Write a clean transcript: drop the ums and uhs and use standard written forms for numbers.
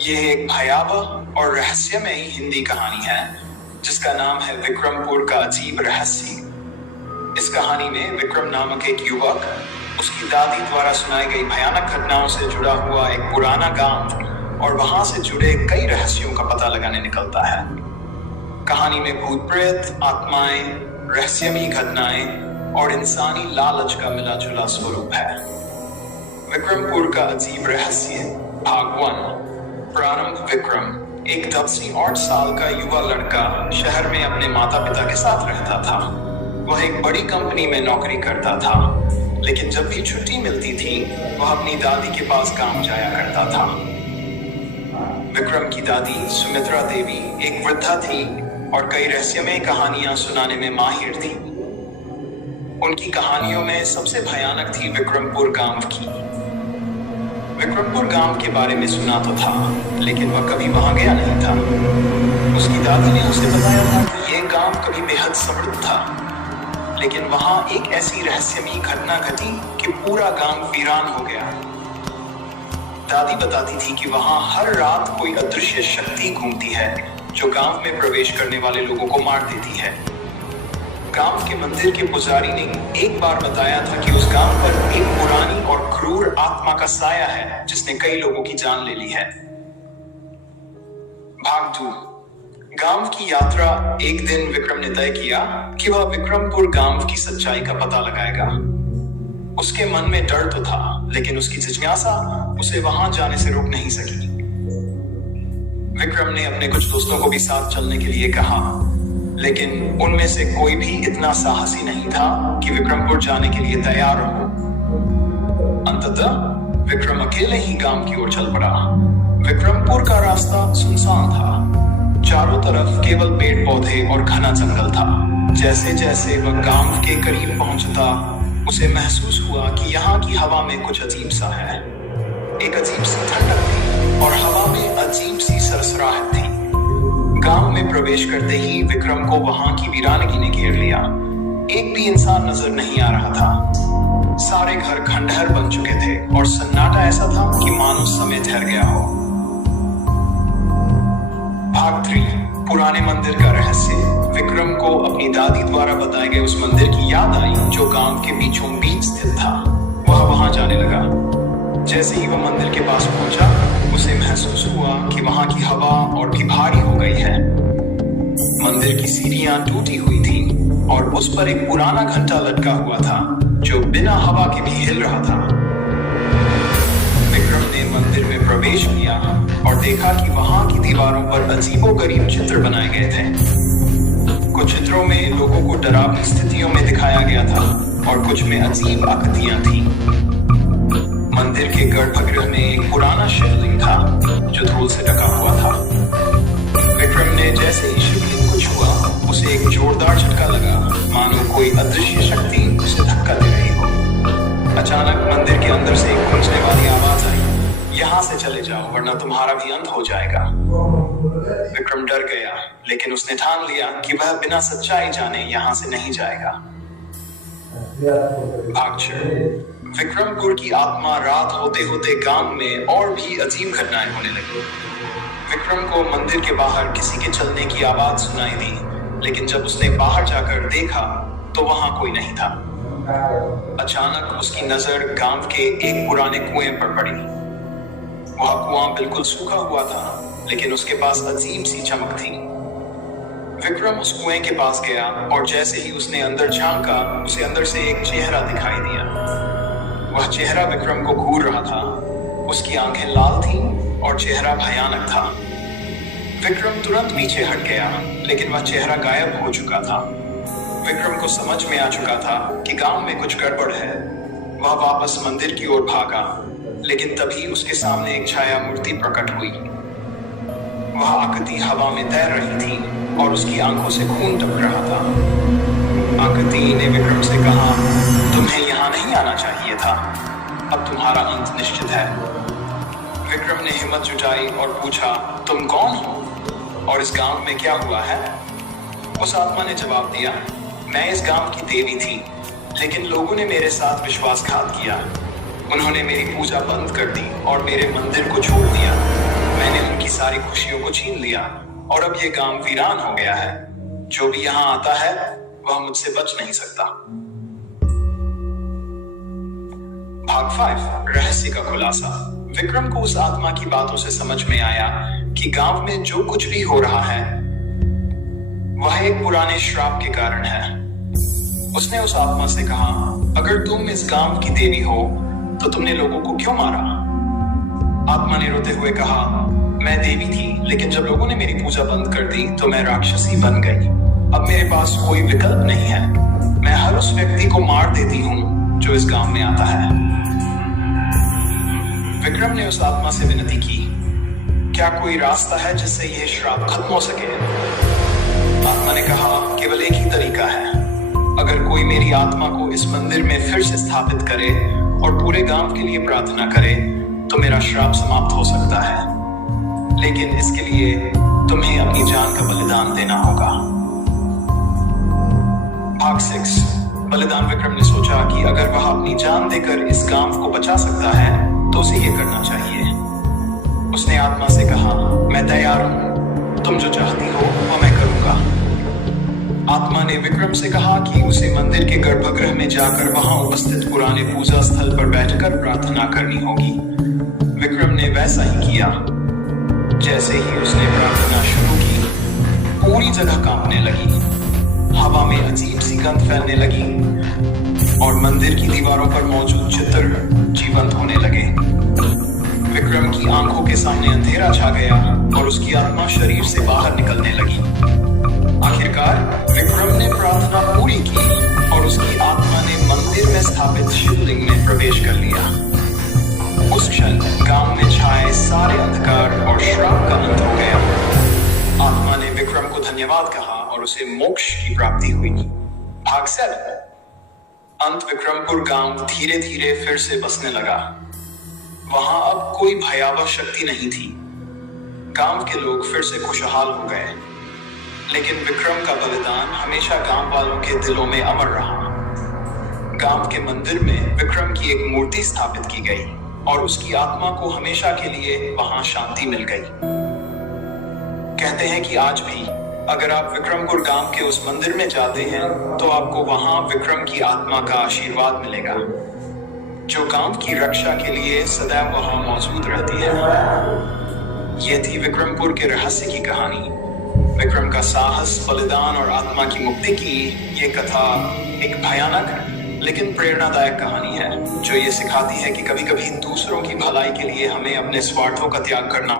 ये एक भयावह और रहस्यमयी हिंदी कहानी है जिसका नाम है विक्रमपुर का अजीब रहस्य। इस कहानी में विक्रम नामक एक युवक उसकी दादी द्वारा सुनाई गई भयानक घटनाओं से जुड़ा हुआ एक पुराना गांव और वहां से जुड़े कई रहस्यों का पता लगाने निकलता है। कहानी में भूत प्रेत, आत्माएं, रहस्यमयी घटनाएं और इंसानी लालच का मिला जुला स्वरूप है। विक्रमपुर का अजीब रहस्य भाग 1। प्रारंभ। विक्रम एक 10 साल का युवा लड़का शहर में अपने माता पिता के साथ रहता था। वह एक बड़ी कंपनी में नौकरी करता था, लेकिन जब भी छुट्टी मिलती थी वह अपनी दादी के पास काम जाया करता था। विक्रम की दादी सुमित्रा देवी एक वृद्धा थी और कई रहस्यमय कहानियां सुनाने में माहिर थी। उनकी कहानियों में सबसे भयानक थी विक्रमपुर गांव की। विक्रमपुर गांव के बारे में सुना तो था, लेकिन वह कभी वहां गया नहीं था। उसकी दादी ने उसे बताया था कि यह गांव कभी बेहद समृद्ध था, लेकिन वहां एक ऐसी रहस्यमयी घटना घटी कि पूरा गांव वीरान हो गया। दादी बताती थी कि वहां हर रात कोई अदृश्य शक्ति घूमती है जो गांव में प्रवेश करने वाले लोगों को मार देती है। गांव के मंदिर के पुजारी ने एक बार बताया था कि उस गांव पर एक पुरानी और क्रूर आत्मा का साया है जिसने कई लोगों की जान ले ली है। भाग 2। गांव की यात्रा। एक दिन विक्रम ने तय किया कि वह विक्रमपुर गांव की सच्चाई का पता लगाएगा। उसके मन में डर तो था, लेकिन उसकी जिज्ञासा उसे वहां जाने से रोक नहीं सकी। विक्रम ने अपने कुछ दोस्तों को भी साथ चलने के लिए कहा, लेकिन उनमें से कोई भी इतना साहसी नहीं था कि विक्रमपुर जाने के लिए तैयार हो। अंततः विक्रम अकेले ही गांव की ओर चल पड़ा। विक्रमपुर का रास्ता सुनसान था। चारों तरफ केवल पेड़ पौधे और घना जंगल था। जैसे जैसे वह गांव के करीब पहुंचता, उसे महसूस हुआ कि यहाँ की हवा में कुछ अजीब सा है। एक अजीब सी ठंडक थी और हवा में अजीब सी सरसराहट थी। गांव में प्रवेश करते ही विक्रम को वहां की वीरानगी ने घेर लिया। एक भी इंसान नजर नहीं आ रहा था। सारे घर खंडहर बन चुके थे और सन्नाटा ऐसा था कि मानो समय ठहर गया हो। भाग 3। पुराने मंदिर का रहस्य। विक्रम को अपनी दादी द्वारा बताए गए उस मंदिर की याद आई जो गांव के बीचों बीच स्थित था। वह वहां जाने लगा। जैसे ही वह मंदिर के पास पहुंचा, उसे महसूस हुआ कि वहां की हवा और भी भारी हो गई है। मंदिर की सीढ़ियां टूटी हुई थी और उस पर एक पुराना घंटा लटका हुआ था जो बिना हवा के भी हिल रहा था। विक्रम ने मंदिर में प्रवेश किया और देखा कि वहां की दीवारों पर अजीबोगरीब चित्र बनाए गए थे। कुछ चित्रों में लोगों को डरावनी स्थितियों में दिखाया गया था और कुछ में अजीब आकृतियां थी। मंदिर के गर्भगृह में एक पुराना शिवलिंग था जो धूल से ढका हुआ था। विक्रम ने जैसे ही शिवलिंग को छुआ, उसे एक जोरदार झटका लगा, मानो कोई अदृश्य शक्ति उसे धक्का दे रही हो। अचानक मंदिर के अंदर से एक गूंजने वाली आवाज आई, यहाँ से चले जाओ वरना तुम्हारा भी अंत हो जाएगा। विक्रम डर गया, लेकिन उसने ठान लिया कि वह बिना सच्चाई जाने यहाँ से नहीं जाएगा। भाग 6। विक्रमपुर की आत्मा। रात होते होते गांव में और भी अजीब घटनाएं होने लगी। विक्रम को मंदिर के बाहर किसी के चलने की आवाज सुनाई दी, लेकिन जब उसने बाहर जाकर देखा तो वहां कोई नहीं था। अचानक उसकी नजर गांव के एक पुराने कुएं पर पड़ी। वह कुआं बिल्कुल सूखा हुआ था, लेकिन उसके पास अजीब सी चमक थी। विक्रम उस कुएं के पास गया और जैसे ही उसने अंदर झांका, उसे अंदर से एक चेहरा दिखाई दिया। वह चेहरा विक्रम को घूर रहा था। उसकी आंखें लाल थीं और चेहरा भयानक था। विक्रम तुरंत पीछे हट गया, लेकिन वह चेहरा गायब हो चुका था। विक्रम को समझ में आ चुका था कि गांव में कुछ गड़बड़ है। वह वापस मंदिर की ओर भागा, लेकिन तभी उसके सामने एक छाया मूर्ति प्रकट हुई। वह आकृति हवा में तैर रही थी और उसकी आंखों से खून टपक रहा था। आकृति ने विक्रम से कहा, तुम्हें यहाँ नहीं आना चाहिए था, अब तुम्हारा अंत निश्चित है। विक्रम ने हिम्मत जुटाई और पूछा, तुम कौन हो और इस गांव में क्या हुआ है? उस आत्मा ने जवाब दिया, मैं इस गांव की देवी थी, लेकिन लोगों ने मेरे साथ विश्वासघात किया। उन्होंने मेरी पूजा बंद कर दी और मेरे मंदिर को छोड़ दिया। मैंने सारी खुशियों को छीन लिया और अब ये गांव वीरान हो गया है। जो भी यहाँ आता है वह मुझसे बच नहीं सकता। भाग 5 रहस्य का खुलासा। विक्रम को उस आत्मा की बातों से समझ में आया कि गांव में जो कुछ भी हो रहा है वह एक पुराने श्राप के कारण है। उसने उस आत्मा से कहा, अगर तुम इस गांव की देवी हो तो तुमने लोगों को क्यों मारा? आत्मा ने रोते हुए कहा, मैं देवी थी, लेकिन जब लोगों ने मेरी पूजा बंद कर दी तो मैं राक्षसी बन गई। अब मेरे पास कोई विकल्प नहीं है। मैं हर उस व्यक्ति को मार देती हूँ जो इस गांव में आता है। विक्रम ने उस आत्मा से विनती की, क्या कोई रास्ता है जिससे यह श्राप खत्म हो सके? आत्मा ने कहा, केवल एक ही तरीका है। अगर कोई मेरी आत्मा को इस मंदिर में फिर से स्थापित करे और पूरे गांव के लिए प्रार्थना करे तो मेरा श्राप समाप्त हो सकता है, लेकिन इसके लिए तुम्हें अपनी जान का बलिदान देना होगा। भाग 6 बलिदान। विक्रम ने सोचा कि अगर वह अपनी जान देकर इस गांव को बचा सकता है तो उसे ये करना चाहिए। उसने आत्मा से कहा, मैं तैयार हूं, तुम जो चाहती हो वह मैं करूंगा। आत्मा ने विक्रम से कहा कि उसे मंदिर के गर्भगृह में जाकर वहां उपस्थित पुराने पूजा स्थल पर बैठकर प्रार्थना करनी होगी। विक्रम ने वैसा ही किया। जैसे ही उसने प्रार्थना शुरू की, पूरी जगह कांपने लगी, हवा में अजीब सी गंध फैलने लगी और मंदिर की दीवारों पर मौजूद चित्र जीवंत होने लगे। विक्रम की आंखों के सामने अंधेरा छा गया और उसकी आत्मा शरीर से बाहर निकलने लगी। आखिरकार विक्रम ने प्रार्थना पूरी की और उसकी आत्मा ने मंदिर में स्थापित शिवलिंग में प्रवेश कर लिया। उस क्षण गांव में छाए सारे अंधकार और श्राप का अंत हो गया। आत्मा ने विक्रम को धन्यवाद कहा और उसे मोक्ष की प्राप्ति हुई। भाग 7 अंत। विक्रमपुर गांव धीरे धीरे फिर से बसने लगा। वहां अब कोई भयावह शक्ति नहीं थी। गांव के लोग फिर से खुशहाल हो गए, लेकिन विक्रम का बलिदान हमेशा गांव वालों के दिलों में अमर रहा। गांव के मंदिर में विक्रम की एक मूर्ति स्थापित की गई और उसकी आत्मा को हमेशा के लिए वहां शांति मिल गई। कहते हैं कि आज भी अगर आप विक्रमपुर गांव के उस मंदिर में जाते हैं तो आपको वहां विक्रम की आत्मा का आशीर्वाद मिलेगा, जो गांव की रक्षा के लिए सदैव वहां मौजूद रहती है। यह थी विक्रमपुर के रहस्य की कहानी। विक्रम का साहस, बलिदान और आत्मा की मुक्ति की ये कथा एक भयानक लेकिन प्रेरणादायक कहानी है, जो ये सिखाती है कि कभी-कभी दूसरों की भलाई के लिए हमें अपने स्वार्थों का त्याग करना